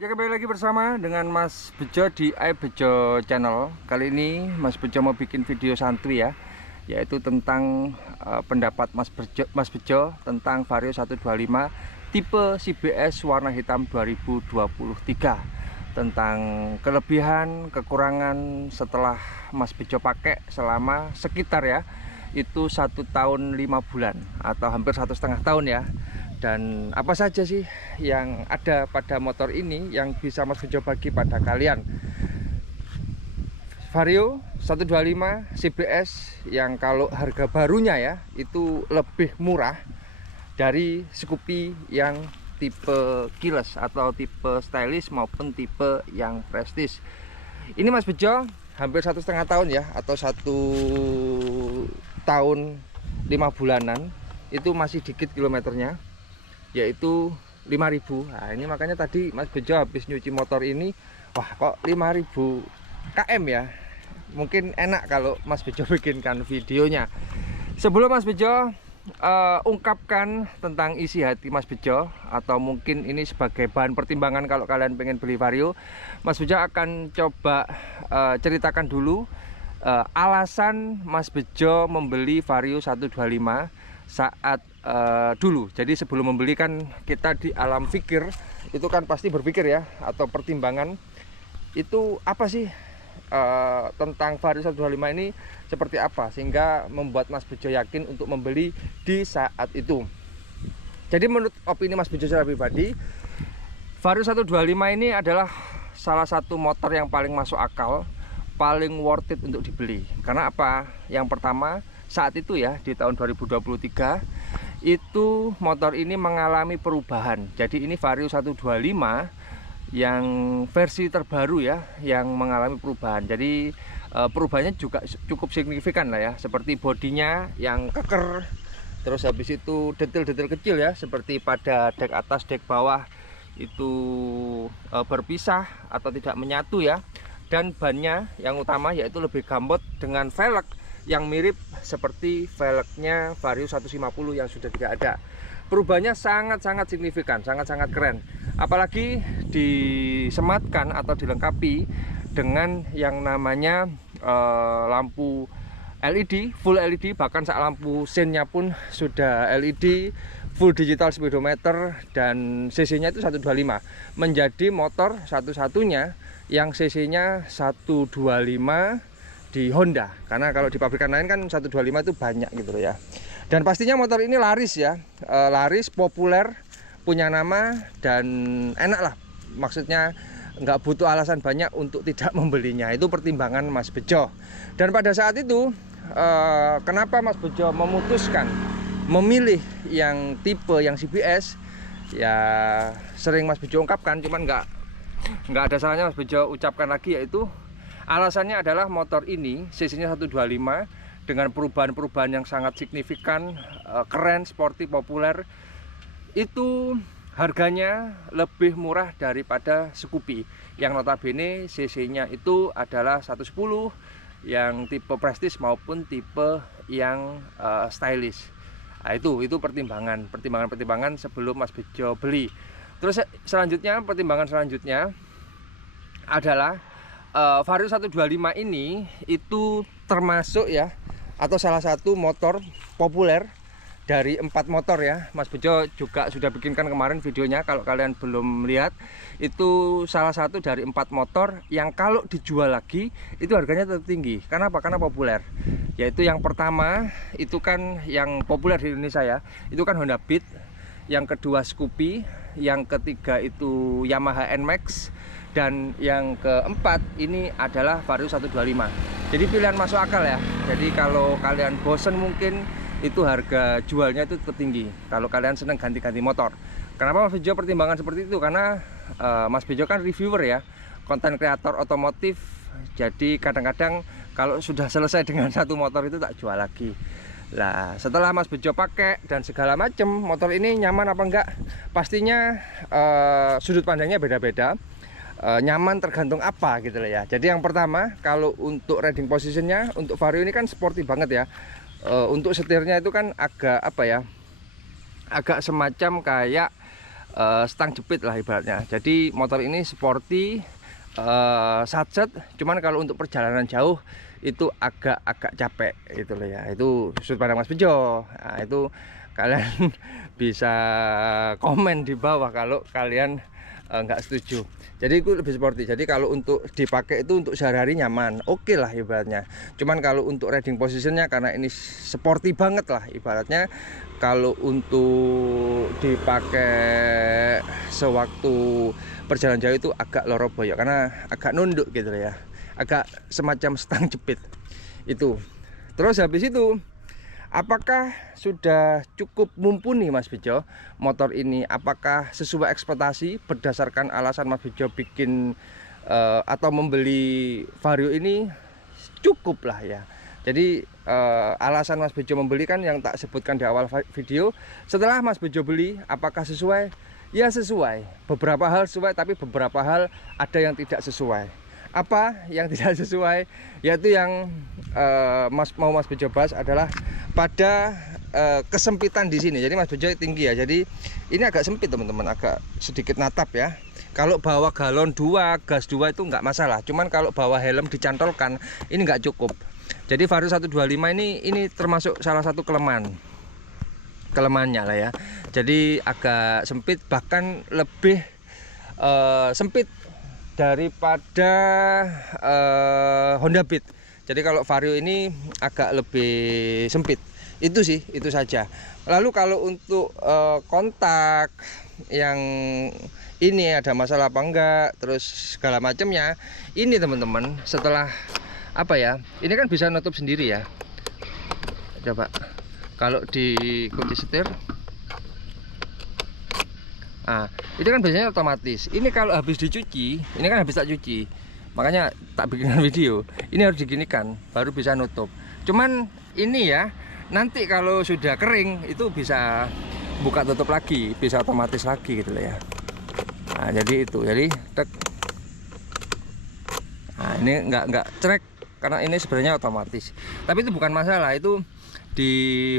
Ya, kembali lagi bersama dengan Mas Bejo di iBejo Channel. Kali ini Mas Bejo mau bikin video santuy ya, yaitu tentang pendapat Mas Bejo tentang Vario 125 tipe CBS warna hitam 2023, tentang kelebihan kekurangan setelah Mas Bejo pakai selama sekitar ya itu 1 tahun 5 bulan atau hampir 1,5 tahun ya. Dan apa saja sih yang ada pada motor ini yang bisa Mas Bejo bagi pada kalian. Vario 125 CBS yang kalau harga barunya ya itu lebih murah dari Scoopy yang tipe keyless atau tipe stylish maupun tipe yang prestige. Ini Mas Bejo hampir 1,5 tahun ya, atau 1 tahun 5 bulanan, itu masih dikit kilometernya, yaitu 5.000. Nah, ini makanya tadi Mas Bejo habis nyuci motor ini, wah kok 5.000 km ya. Mungkin enak kalau Mas Bejo bikinkan videonya. Sebelum Mas Bejo ungkapkan tentang isi hati Mas Bejo, atau mungkin ini sebagai bahan pertimbangan kalau kalian pengen beli Vario, Mas Bejo akan coba ceritakan dulu alasan Mas Bejo membeli Vario 125 saat dulu. Jadi sebelum membeli kan kita di alam pikir itu kan pasti berpikir ya, atau pertimbangan itu apa sih tentang Vario 125 ini seperti apa sehingga membuat Mas Bejo yakin untuk membeli di saat itu. Jadi menurut opini Mas Bejo secara pribadi, Vario 125 ini adalah salah satu motor yang paling masuk akal, paling worth it untuk dibeli. Karena apa? Yang pertama, saat itu ya di tahun 2023 itu motor ini mengalami perubahan. Jadi ini Vario 125 yang versi terbaru ya, yang mengalami perubahan. Jadi perubahannya juga cukup signifikan lah ya, seperti bodinya yang keker, terus habis itu detail-detail kecil ya, seperti pada dek atas dek bawah itu berpisah atau tidak menyatu ya. Dan bannya yang utama yaitu lebih gambot dengan velg yang mirip seperti velgnya Vario 150 yang sudah tidak ada. Perubahannya sangat-sangat signifikan, sangat-sangat keren. Apalagi disematkan atau dilengkapi dengan yang namanya lampu LED, full LED, bahkan saat lampu sennya pun sudah LED, full digital speedometer, dan cc-nya itu 125. Menjadi motor satu-satunya yang cc-nya 125 di Honda. Karena kalau di pabrikan lain kan 125 itu banyak gitu loh ya. Dan pastinya motor ini laris ya, laris, populer, punya nama, dan enak lah. Maksudnya nggak butuh alasan banyak untuk tidak membelinya. Itu pertimbangan Mas Bejo. Dan pada saat itu kenapa Mas Bejo memutuskan memilih yang tipe yang CBS, ya sering Mas Bejo ungkapkan, cuman nggak ada salahnya Mas Bejo ucapkan lagi, yaitu alasannya adalah motor ini cc-nya 125 dengan perubahan-perubahan yang sangat signifikan, keren, sporty, populer. Itu harganya lebih murah daripada Scoopy yang notabene cc-nya itu adalah 110 yang tipe prestige maupun tipe yang stylish. Nah, itu pertimbangan sebelum Mas Bejo beli. Terus selanjutnya, pertimbangan selanjutnya adalah Vario 125 ini itu termasuk ya, atau salah satu motor populer dari 4 motor ya. Mas Bejo juga sudah bikinkan kemarin videonya, kalau kalian belum lihat, itu salah satu dari 4 motor yang kalau dijual lagi itu harganya tetap tinggi. Karena apa? Karena populer. Yaitu yang pertama itu kan yang populer di Indonesia ya, itu kan Honda Beat, yang kedua Scoopy, yang ketiga itu Yamaha NMAX, dan yang keempat ini adalah Vario 125. Jadi pilihan masuk akal ya. Jadi kalau kalian bosen mungkin itu harga jualnya itu tetap tinggi kalau kalian senang ganti-ganti motor. Kenapa Mas Bejo pertimbangan seperti itu? Karena Mas Bejo kan reviewer ya, konten kreator otomotif. Jadi kadang-kadang kalau sudah selesai dengan satu motor itu tak jual lagi. Nah, setelah Mas Bejo pakai dan segala macam, motor ini nyaman apa enggak? Pastinya sudut pandangnya beda-beda. Nyaman tergantung apa gitu loh ya. Jadi yang pertama, kalau untuk riding positionnya, untuk Vario ini kan sporty banget ya. Untuk setirnya itu kan agak apa ya, agak semacam kayak stang jepit lah ibaratnya. Jadi motor ini sporty, satset, cuman kalau untuk perjalanan jauh itu agak capek itu loh ya. Itu sudut pandang Mas Bejo. Nah, itu kalian bisa komen di bawah kalau kalian nggak setuju. Jadi itu lebih sporty. Jadi kalau untuk dipakai itu untuk sehari-hari nyaman, oke lah ibaratnya. Cuman kalau untuk riding positionnya, karena ini sporty banget lah ibaratnya, kalau untuk dipakai sewaktu perjalanan jauh itu agak loro boyok, karena agak nunduk gitu ya, agak semacam stang jepit itu. Terus habis itu, apakah sudah cukup mumpuni Mas Bejo motor ini? Apakah sesuai ekspektasi berdasarkan alasan Mas Bejo bikin atau membeli Vario ini? Cukup lah ya. Jadi alasan Mas Bejo membeli kan yang tak sebutkan di awal video. Setelah Mas Bejo beli, apakah sesuai? Ya sesuai. Beberapa hal sesuai, tapi beberapa hal ada yang tidak sesuai. Apa yang tidak sesuai? Yaitu yang Mas Bejo bahas adalah pada kesempitan di sini. Jadi Mas Bejo tinggi ya. Jadi ini agak sempit teman-teman, agak sedikit natap ya. Kalau bawa galon 2, gas 2 itu nggak masalah. Cuman kalau bawa helm dicantolkan, ini nggak cukup. Jadi Vario 125 ini termasuk salah satu kelemahannya lah ya. Jadi agak sempit, bahkan lebih sempit daripada Honda Beat. Jadi kalau Vario ini agak lebih sempit. Itu sih, itu saja. Lalu kalau untuk kontak yang ini ada masalah apa enggak, terus segala macamnya, ini teman-teman, setelah apa ya, ini kan bisa nutup sendiri ya. Coba kalau di kunci setir, nah ini kan biasanya otomatis. Ini kalau habis dicuci, ini kan habis tak cuci, makanya tak bikin video. Ini harus diginikan baru bisa nutup. Cuman ini ya, nanti kalau sudah kering itu bisa buka tutup lagi, bisa otomatis lagi gitu loh ya. Nah jadi itu, jadi tek. Nah ini nggak cerek karena ini sebenarnya otomatis. Tapi itu bukan masalah. Itu di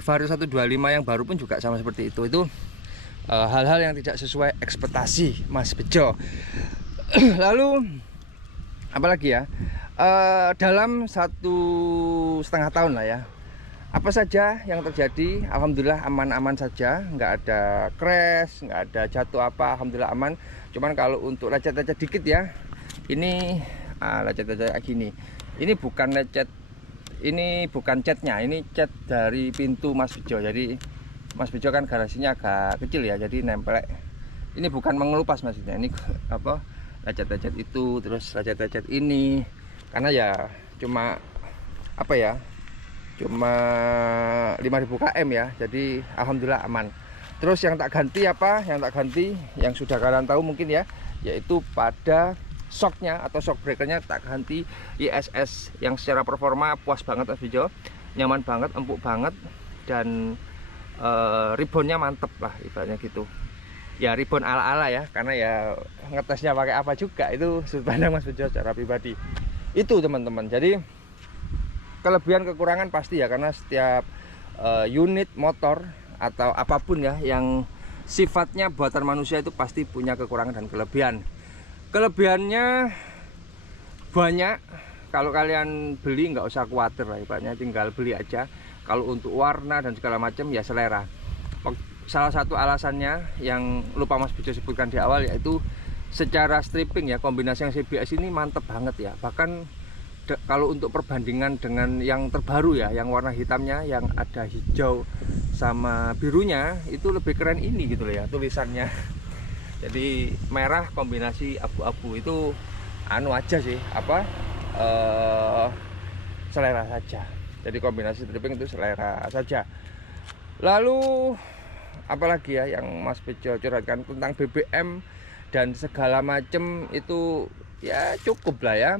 Vario 125 yang baru pun juga sama seperti itu. Itu hal-hal yang tidak sesuai ekspektasi Mas Bejo. Lalu apalagi ya, dalam 1,5 tahun lah ya, apa saja yang terjadi, alhamdulillah aman-aman saja, nggak ada crash, nggak ada jatuh apa, alhamdulillah aman. Cuman kalau untuk lecet-lecet dikit ya, ini lecet-lecet kayak gini, ini bukan lecet, ini bukan catnya, ini cat dari pintu Mas Bejo. Jadi Mas Bejo kan garasinya agak kecil ya, jadi nempel. Ini bukan mengelupas maksudnya, ini apa, lecet-lecet itu, terus lecet-lecet ini, karena ya cuma apa ya, cuma 5.000 km ya, jadi alhamdulillah aman. Terus yang tak ganti apa, yang sudah kalian tahu mungkin ya, yaitu pada shocknya atau shock breakernya tak ganti ISS, yang secara performa puas banget Mas Bejo, nyaman banget, empuk banget, dan ribbonnya mantep lah ibaratnya gitu ya. Ribbon ala-ala ya, karena ya ngetesnya pakai apa juga, itu sudut pandang Mas Bejo secara pribadi itu teman-teman. Jadi kelebihan kekurangan pasti ya, karena setiap unit motor atau apapun ya yang sifatnya buatan manusia itu pasti punya kekurangan dan kelebihan. Kelebihannya banyak, kalau kalian beli nggak usah khawatir lah ibaratnya, tinggal beli aja. Kalau untuk warna dan segala macam ya selera. Salah satu alasannya yang lupa Mas Bejo sebutkan di awal, yaitu secara stripping ya, kombinasi yang CBS ini mantep banget ya. Bahkan kalau untuk perbandingan dengan yang terbaru ya, yang warna hitamnya yang ada hijau sama birunya, itu lebih keren ini gitu loh ya tulisannya. Jadi merah kombinasi abu-abu itu anu aja sih, apa selera saja. Jadi kombinasi stripping itu selera saja. Lalu apalagi ya yang Mas Bejo curhatkan tentang BBM dan segala macem itu ya cukup lah ya.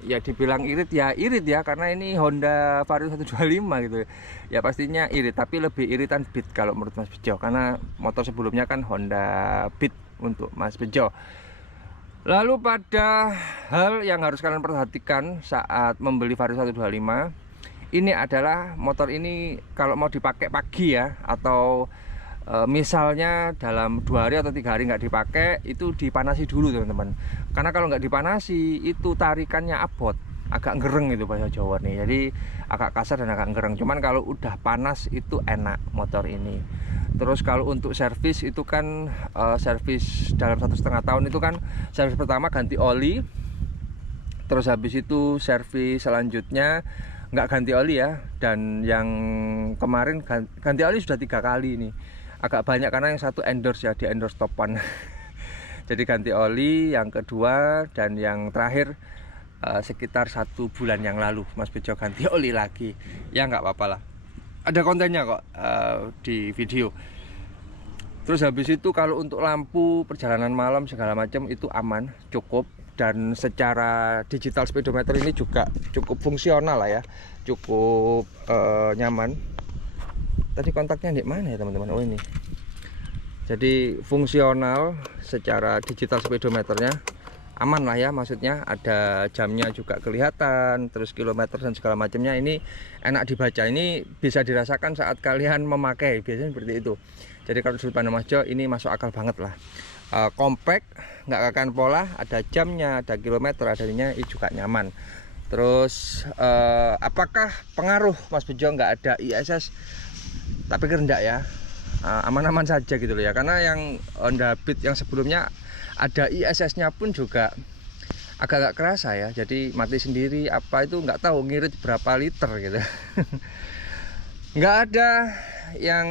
Ya dibilang irit ya irit ya, karena ini Honda Vario 125 gitu ya, pastinya irit, tapi lebih iritan Beat kalau menurut Mas Bejo, karena motor sebelumnya kan Honda Beat untuk Mas Bejo. Lalu pada hal yang harus kalian perhatikan saat membeli Vario 125 ini adalah motor ini kalau mau dipakai pagi ya, atau misalnya dalam 2 hari atau 3 hari nggak dipakai, itu dipanasi dulu teman-teman. Karena kalau nggak dipanasi itu tarikannya abot, agak gereng itu bahasa Jawa nih. Jadi agak kasar dan agak gereng. Cuman kalau udah panas itu enak motor ini. Terus kalau untuk servis itu kan servis dalam 1,5 tahun itu kan servis pertama ganti oli. Terus habis itu servis selanjutnya nggak ganti oli ya. Dan yang kemarin ganti oli sudah 3 kali nih. Agak banyak karena yang satu endorse ya, di endorse topan. Jadi ganti oli yang kedua, dan yang terakhir sekitar 1 bulan yang lalu Mas Bejo ganti oli lagi. Ya nggak apa-apa lah, ada kontennya kok di video. Terus habis itu kalau untuk lampu perjalanan malam segala macam itu aman, cukup. Dan secara digital speedometer ini juga cukup fungsional lah ya, cukup nyaman. Tadi kontaknya di mana ya teman-teman? Oh ini. Jadi fungsional secara digital speedometernya aman lah ya, maksudnya ada jamnya juga kelihatan, terus kilometer dan segala macamnya ini enak dibaca. Ini bisa dirasakan saat kalian memakai, biasanya seperti itu. Jadi kalau sudut pandang Mas Jo ini masuk akal banget lah. Compact, nggak akan pola, ada jamnya, ada kilometer, adanya ini juga nyaman. Terus apakah pengaruh Mas Bejo nggak ada ISS? Tapi rendah ya, aman-aman saja gitu loh ya. Karena yang Honda Beat yang sebelumnya ada ISS-nya pun juga agak-agak kerasa ya. Jadi mati sendiri apa itu nggak tahu, ngirit berapa liter gitu. Nggak ada yang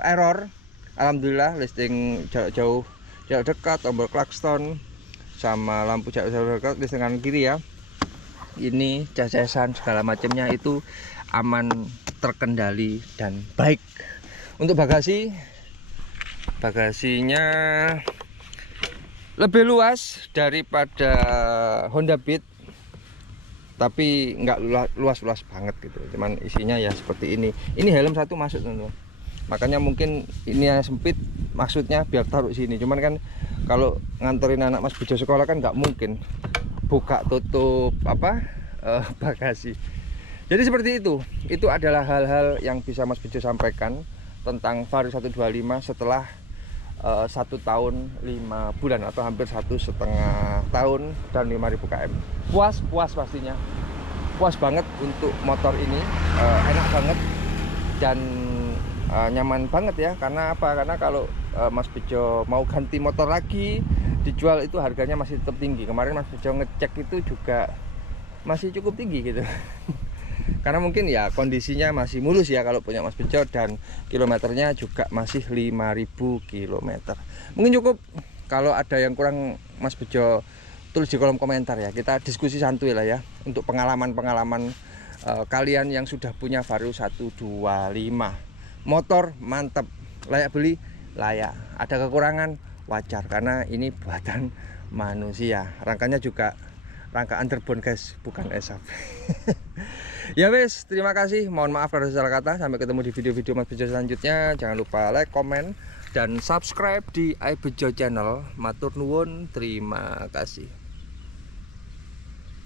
error. Alhamdulillah, listing jauh dekat, tombol klakson sama lampu jauh dekat, listing kanan kiri ya. Ini cacesan segala macamnya itu aman, terkendali dan baik. Untuk bagasinya lebih luas daripada Honda Beat, tapi nggak luas-luas banget gitu. Cuman isinya ya seperti ini. Ini helm satu masuk teman-teman. Makanya mungkin ini yang sempit, maksudnya biar taruh sini. Cuman kan kalau nganterin anak Mas Bejo sekolah kan nggak mungkin buka tutup bagasi. Jadi seperti itu. Itu adalah hal-hal yang bisa Mas Bejo sampaikan tentang Vario 125 setelah 1 tahun 5 bulan atau hampir 1,5 tahun dan 5.000 km. Puas pastinya. Puas banget untuk motor ini, enak banget dan nyaman banget ya. Karena apa? Karena kalau Mas Bejo mau ganti motor lagi dijual itu harganya masih tetap tinggi. Kemarin Mas Bejo ngecek itu juga masih cukup tinggi gitu. Karena mungkin ya kondisinya masih mulus ya kalau punya Mas Bejo, dan kilometernya juga masih 5.000 km. Mungkin cukup. Kalau ada yang kurang Mas Bejo tulis di kolom komentar ya, kita diskusi santuy lah ya untuk pengalaman-pengalaman kalian yang sudah punya Vario 125. Motor mantap, layak beli, layak. Ada kekurangan wajar karena ini buatan manusia. Rangkanya juga rangka underbone guys, bukan esap. Ya wes, terima kasih. Mohon maaf kalau salah kata. Sampai ketemu di video-video Mas Bejo selanjutnya. Jangan lupa like, komen, dan subscribe di iBejo channel. Matur nuwun, terima kasih.